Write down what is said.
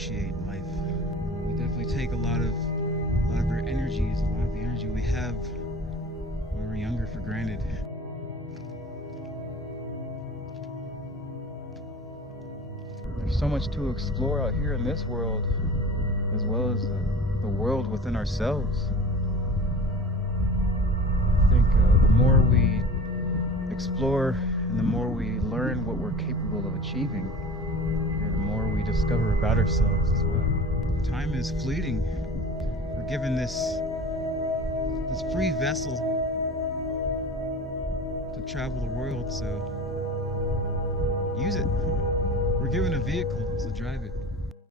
appreciate in life. We definitely take a lot of our energies, a lot of the energy we have when we were younger for granted. There's so much to explore out here in this world, as well as the world within ourselves. I think the more we explore and the more we learn what we're capable of achieving, the more we discover about ourselves as well. Time is fleeting. We're given this free vessel to travel the world, so use it. We're given a vehicle, so drive it.